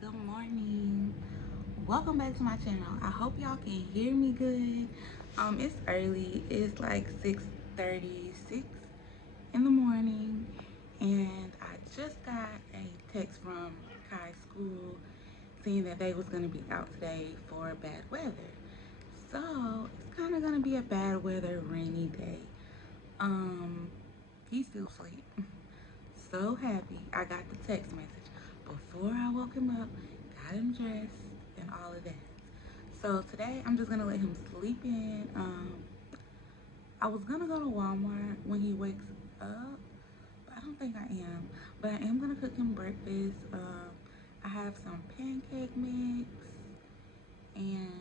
Good morning. Welcome back to my channel. I hope y'all can hear me good. It's early. It's like 6:36 in the morning, and I just got a text from Kai's school saying that they was gonna be out today for bad weather. So it's kind of gonna be a bad weather rainy day. Um, he's still asleep. So happy I got the text message before I woke him up, got him dressed, and all of that. So today I'm just gonna let him sleep in. I was gonna go to Walmart when he wakes up, but I don't think I am. But I am gonna cook him breakfast. I have some pancake mix and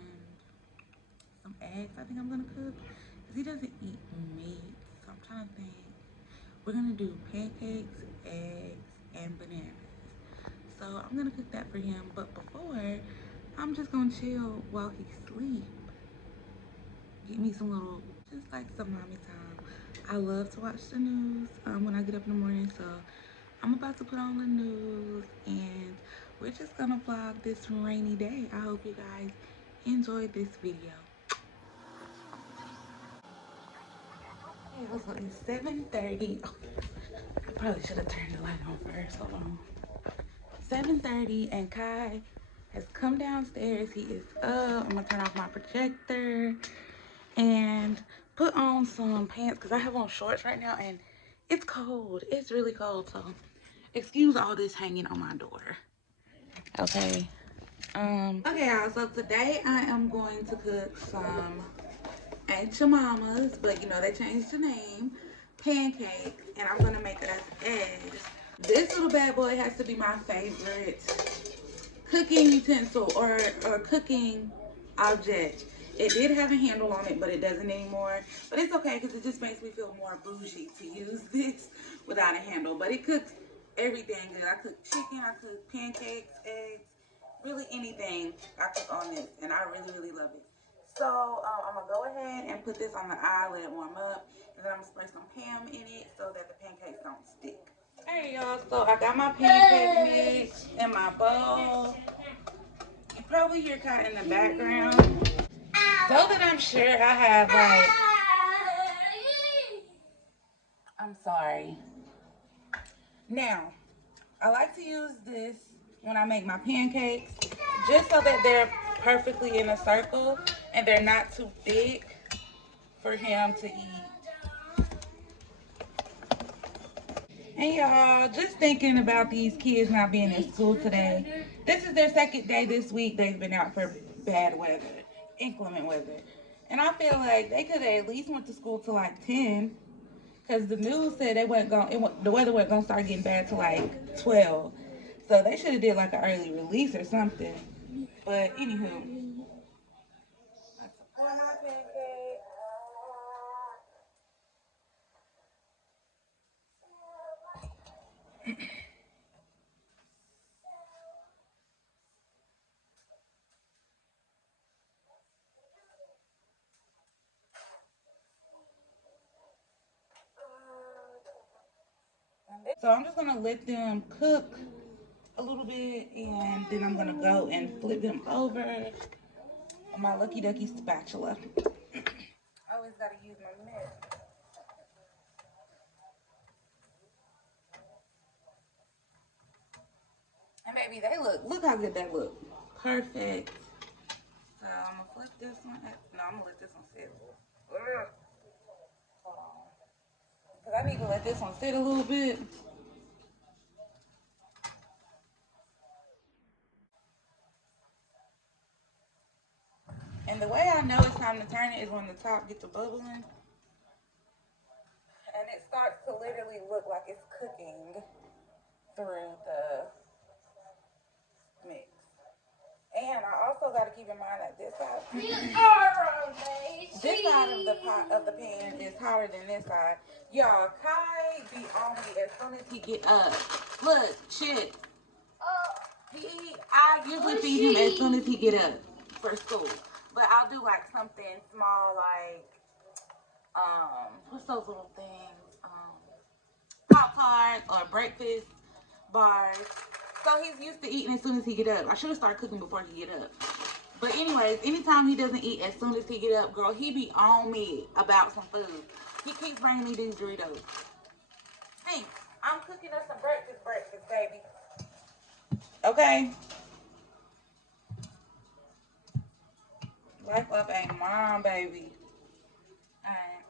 some eggs. I think I'm gonna cook because he doesn't eat meat. So I'm trying to think. We're gonna do pancakes, eggs, and bananas. So I'm gonna cook that for him. But before, I'm just gonna chill while he sleep. Get me some little, just like some mommy time. I love to watch the news when I get up in the morning. So I'm about to put on the news, and we're just gonna vlog this rainy day. I hope you guys enjoyed this video. Okay, so it's 7:30. Oh, I probably should have turned the light on first. Hold on. 7:30, and Kai has come downstairs. He is up. I'm gonna turn off my projector and put on some pants because I have on shorts right now and it's cold. It's really cold, so excuse all this hanging on my door. Okay. Okay, y'all. So today I am going to cook some Aunt Jemima's, but you know they changed the name, pancakes, and I'm gonna make us eggs. This little bad boy has to be my favorite cooking utensil or cooking object. It did have a handle on it, but it doesn't anymore. But it's okay because it just makes me feel more bougie to use this without a handle. But it cooks everything good. I cook chicken, I cook pancakes, eggs, really anything I cook on this, and I really, really love it. So I'm gonna go ahead and put this on the eye, let it warm up, and then I'm gonna spray some Pam in it so that the pancakes don't stick. Hey y'all, so I got my pancake mix in my bowl. You probably hear Kai in the background. So that I'm sure I have like, I'm sorry. Now, I like to use this when I make my pancakes, just so that they're perfectly in a circle and they're not too thick for him to eat. And y'all, just thinking about these kids not being in school today. This is their second day this week. They've been out for bad weather, inclement weather. And I feel like they could have at least went to school till like 10. Because the news said they wasn't going, the weather wasn't going to start getting bad till like 12. So they should have did like an early release or something. But anywho, that's a pour my pancake. So I'm just gonna let them cook a little bit, and then I'm gonna go and flip them over on my Lucky Ducky spatula. I always gotta use my mitt. And baby, they look how good that look. Perfect. So I'm gonna flip this one. No, I'm gonna let this one sit. Ugh. Hold on. Because I need to let this one sit a little bit. And the way I know it's time to turn it is when the top gets to bubbling. And it starts to literally look like it's cooking through the mix. And I also got to keep in mind that this side of the pot of the pan is hotter than this side. Y'all, Kai be on me as soon as he get up. Look, shit. I usually feed him as soon as he get up for school. But I'll do like something small, like what's those little things? Pop tarts or breakfast bars. So he's used to eating as soon as he get up. I should have started cooking before he get up. But anyways, anytime he doesn't eat as soon as he get up, girl, he be on me about some food. He keeps bringing me these Doritos. Hey, I'm cooking us some breakfast, baby. Okay. Life of a mom, baby. Alright.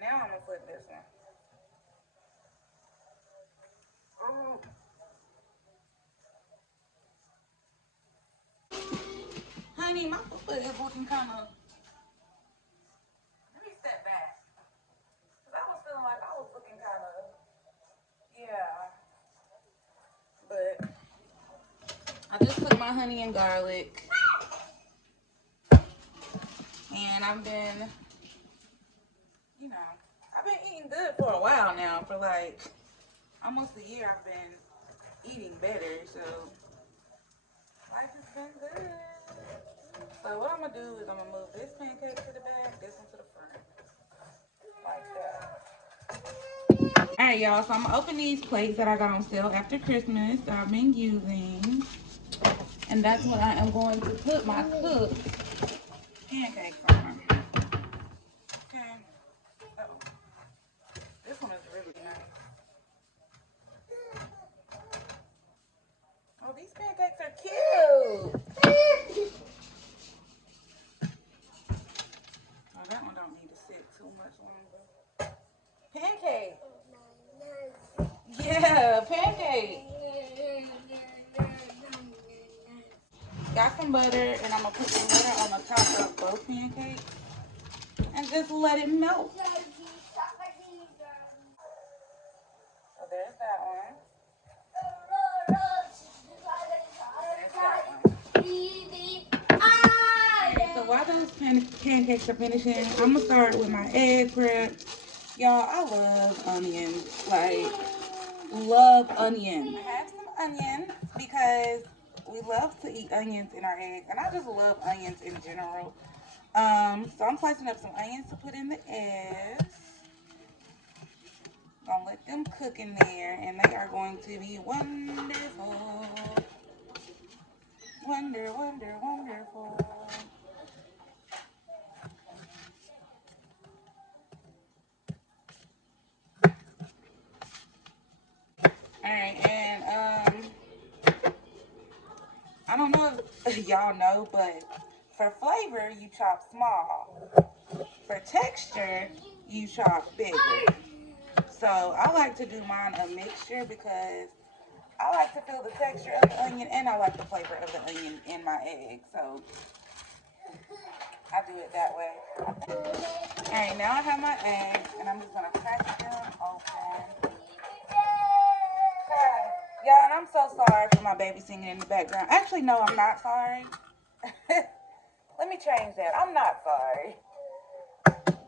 Now I'm gonna put this one. Honey, my foot is looking kind of. Let me step back. Because I was feeling like I was looking kind of. Yeah. But I just put my honey and garlic. And I've been, you know, I've been eating good for a while now. For like almost a year, I've been eating better. So life has been good. So what I'm going to do is I'm going to move this pancake to the back, this one to the front. Like that. Alright, y'all. So I'm going to open these plates that I got on sale after Christmas that I've been using. And that's what I am going to put my cooked pancakes on. Okay. Uh-oh. This one is really nice. Oh, these pancakes are cute. Oh, that one don't need to sit too much longer. Pancake. Yeah, pancake. Got some butter, and I'm going to put some butter on the top of both pancakes. And just let it melt. So there's that one. There's that one. Okay, so while those pancakes are finishing, I'm going to start with my egg prep. Y'all, I love onions. Like, love onions. I have some onions because we love to eat onions in our eggs. And I just love onions in general. So I'm slicing up some onions to put in the eggs. Gonna let them cook in there, and they are going to be wonderful. Wonderful. Alright, and I don't know if y'all know, but for flavor, you chop small. For texture, you chop bigger. So I like to do mine a mixture because I like to feel the texture of the onion and I like the flavor of the onion in my egg. So I do it that way. Alright, now I have my eggs and I'm just going to crack them open. Y'all, and I'm so sorry for my baby singing in the background. Actually, no, I'm not sorry. Let me change that. I'm not sorry.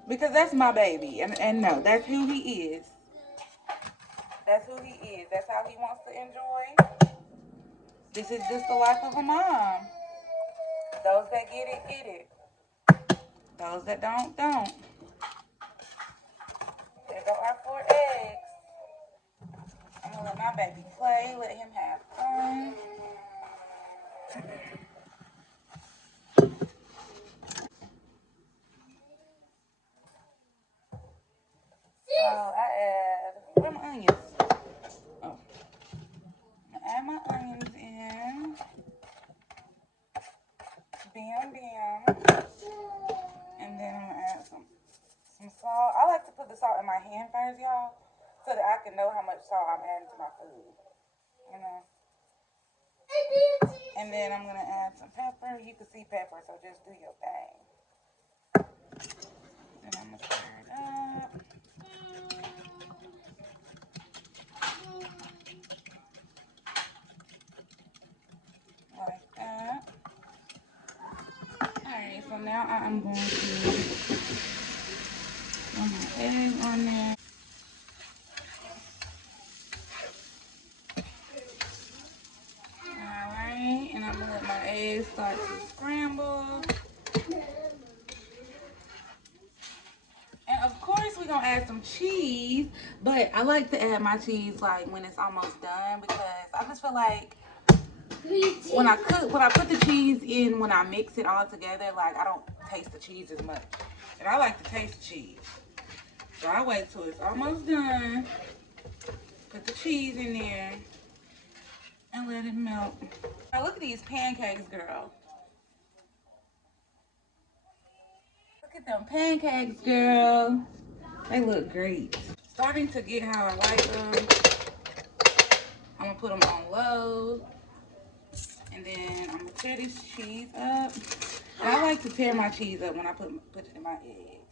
Because that's my baby. And no, that's who he is. That's who he is. That's how he wants to enjoy. This is just the life of a mom. Those that get it, get it. Those that don't, don't. There go our 4 eggs. I'm going to let my baby play. Let him have fun. So I add, where are my onions? Oh. I add my onions in. Bam, bam. And then I'm going to add some salt. I like to put the salt in my hand first, y'all, so that I can know how much salt I'm adding to my food. You know? And then I'm going to add some pepper. You can see pepper, so just do your thing. Then I'm going to stir it up. Like that. Alright, so now I'm going to put my egg on there. Alright, and I'm going to let my eggs start to scramble. And of course, we're going to add some cheese. cheese, but I like to add my cheese like when it's almost done because I just feel like when I put the cheese in, when I mix it all together, like I don't taste the cheese as much. And I like to taste the cheese. So I wait till it's almost done, put the cheese in there, and let it melt. Now look at these pancakes, girl. Look at them pancakes, girl. They look great. Starting to get how I like them. I'm gonna put them on low, and then I'm gonna tear this cheese up. And I like to tear my cheese up when I put it in my egg,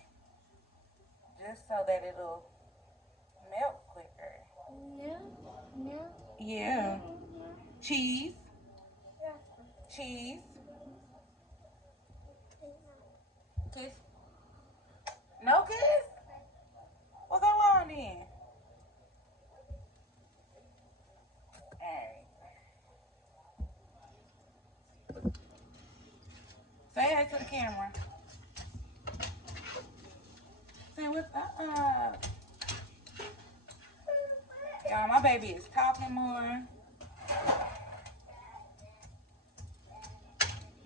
just so that it'll melt quicker. No, no. Yeah. Cheese. Cheese. Kiss. No kiss? Well, go on then. Alright. Say hi to the camera. Say what's up. Y'all, my baby is talking more.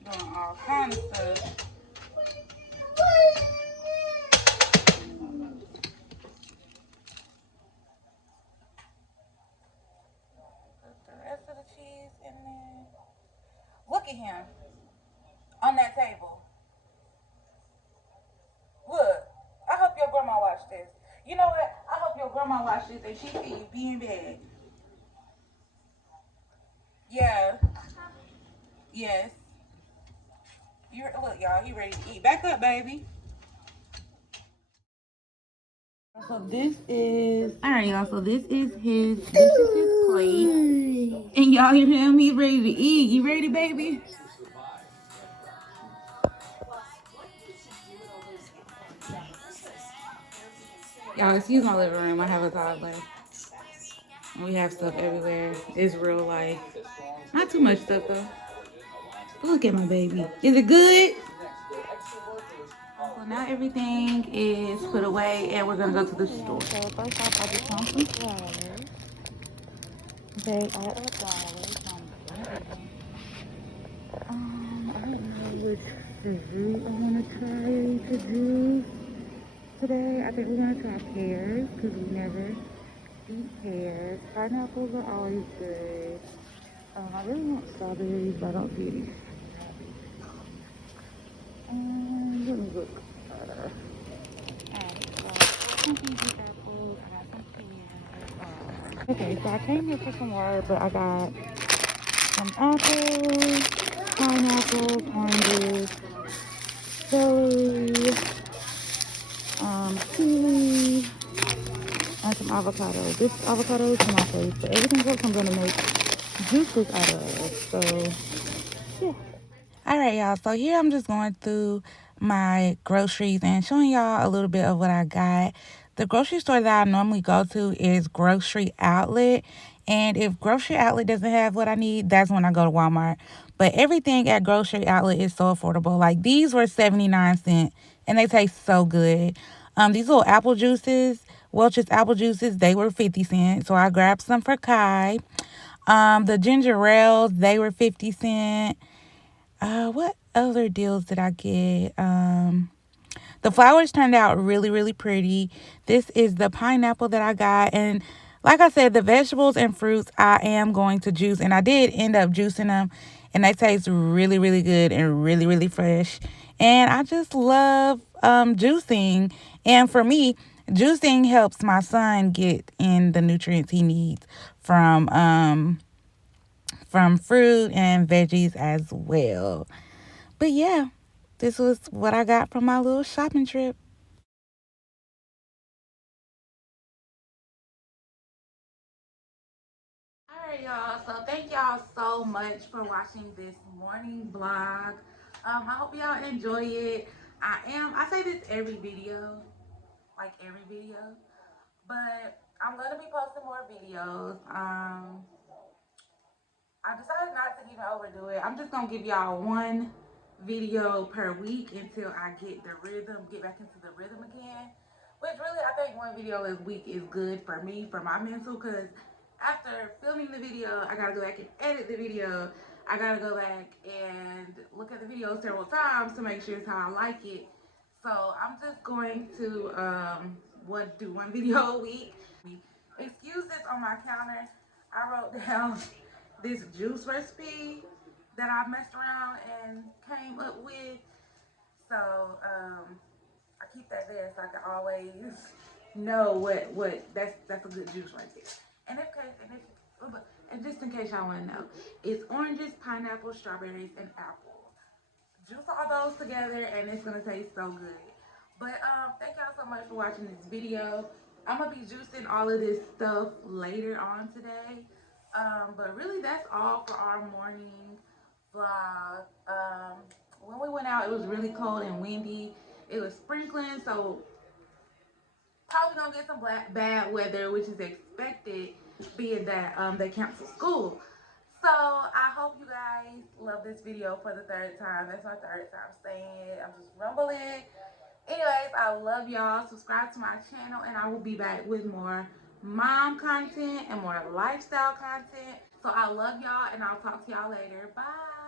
Doing all kinds of stuff. Put the rest of the cheese in there. Look at him on that table. Look, I hope your grandma watched this. You know what? I hope your grandma watched this and she see you being bad. Yeah. Yes. You look, y'all. He ready to eat. Back up, baby. So this is all right, y'all. So this is his plate, and y'all hear him. He's ready to eat. You ready, baby? Y'all, excuse my living room. I have a toddler. We have stuff everywhere. It's real life. Not too much stuff though. Look at my baby. Is it good? So now everything is put away and we're gonna go to the store. So first off, I just want some flowers. They are $1. I don't know which fruit I want to try to do today. I think we're gonna try pears because we never eat pears. Pineapples are always good. I really want strawberries, but I don't see any. Let me look. Okay, so I came here for some water, but I got some apples, pineapples, oranges, celery, kiwi, and some avocado. This avocado is my face, but everything else I'm gonna make juices out of. So yeah. All right, y'all. So here I'm just going through my groceries and showing y'all a little bit of what I got. The grocery store that I normally go to is Grocery Outlet. And if Grocery Outlet doesn't have what I need, that's when I go to Walmart. But everything at Grocery Outlet is so affordable. Like these were 79 cents and they taste so good. These little apple juices, Welch's apple juices, they were 50 cents. So I grabbed some for Kai. The ginger ales, they were 50 cents. What other deals did I get? The flowers turned out really, really pretty. This is the pineapple that I got. And like I said, the vegetables and fruits I am going to juice. And I did end up juicing them. And they taste really, really good and really, really fresh. And I just love juicing. And for me, juicing helps my son get in the nutrients he needs from fruit and veggies as well. But yeah, this was what I got from my little shopping trip. All right, y'all. So thank y'all so much for watching this morning vlog. I hope y'all enjoy it. I say this every video, like every video, but I'm gonna be posting more videos. I decided not to even overdo it. I'm just gonna give y'all one video per week until I get back into the rhythm again. Which really, I think one video a week is good for me, for my mental, because after filming the video, I gotta go back and edit the video. I gotta go back and look at the video several times to make sure it's how I like it. So I'm just going to do one video a week. Excuse this on my counter. I wrote down this juice recipe that I messed around and came up with. So I keep that there so I can always know what that's a good juice right there. And just in case y'all want to know, it's oranges, pineapple, strawberries, and apple. Juice all those together, and it's gonna taste so good. But thank y'all so much for watching this video. I'm gonna be juicing all of this stuff later on today. But really, that's all for our morning vlog. When we went out, it was really cold and windy. It was sprinkling, so probably gonna get some bad weather, which is expected, being that they canceled school. So I hope you guys love this video for the third time. That's my third time saying it. I'm just rumbling. Anyways, I love y'all. Subscribe to my channel, and I will be back with more mom content and more lifestyle content. So I love y'all, and I'll talk to y'all later. Bye.